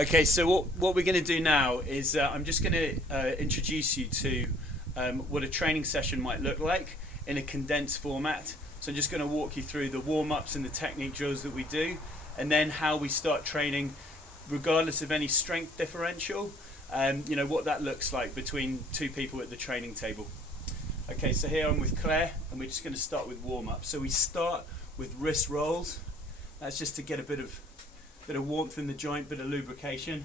Okay, so what we're going to do now is I'm just going to introduce you to what a training session might look like in a condensed format. So I'm just going to walk you through the warm-ups and the technique drills that we do, and then how we start training regardless of any strength differential, what that looks like between two people at the training table. Okay, so here I'm with Claire, and we're just going to start with warm-up. So we start with wrist rolls. That's just to get a bit of warmth in the joint, bit of lubrication.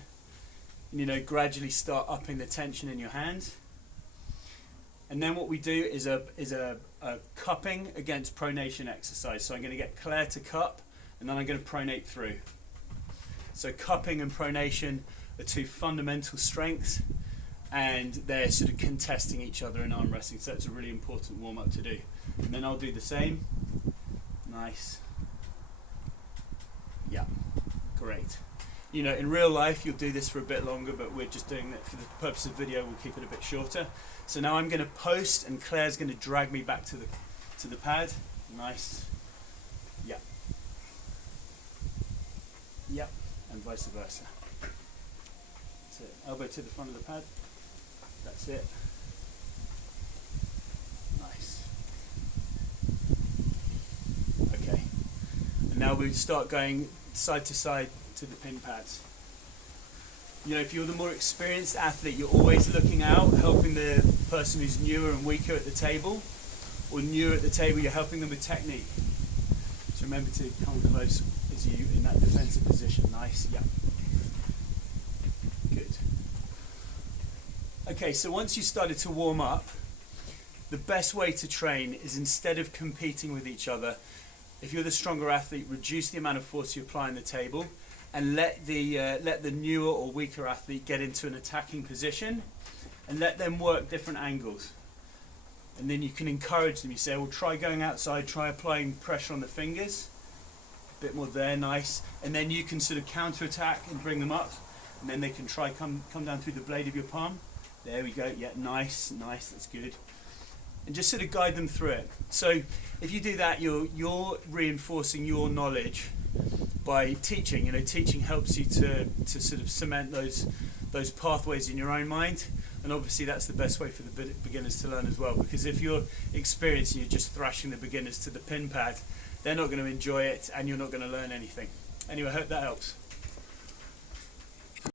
And, gradually start upping the tension in your hands. And then what we do is a cupping against pronation exercise. So I'm going to get Claire to cup, and then I'm going to pronate through. So cupping and pronation are two fundamental strengths, and they're sort of contesting each other in arm wrestling. So that's a really important warm-up to do. And then I'll do the same. Nice. Yeah. Great. In real life you'll do this for a bit longer, but we're just doing that for the purpose of video. We'll keep it a bit shorter. So now I'm going to post, and Claire's going to drag me back to the pad. Nice. Yeah. Yep. And vice versa. That's it. Elbow to the front of the pad. That's it. Nice. Okay. And now we start going side to side to the pin pads. If you're the more experienced athlete, you're always looking out, helping the person who's newer and weaker at the table, or newer at the table, you're helping them with technique. So remember to come close as you in that defensive position. Nice, yeah. Good. Okay, so once you started to warm up, the best way to train is, instead of competing with each other, if you're the stronger athlete, reduce the amount of force you apply on the table, and let the newer or weaker athlete get into an attacking position, and let them work different angles. And then you can encourage them. You say, well, try going outside, try applying pressure on the fingers. A bit more there, nice. And then you can sort of counter-attack and bring them up, and then they can try come down through the blade of your palm. There we go. Yeah, nice, that's good. And just sort of guide them through it. So if you do that, you're reinforcing your knowledge by teaching. Teaching helps you to sort of cement those pathways in your own mind, and obviously that's the best way for the beginners to learn as well, because if you're experienced and you're just thrashing the beginners to the pin pad, they're not going to enjoy it, and you're not going to learn anything. Anyway, I hope that helps.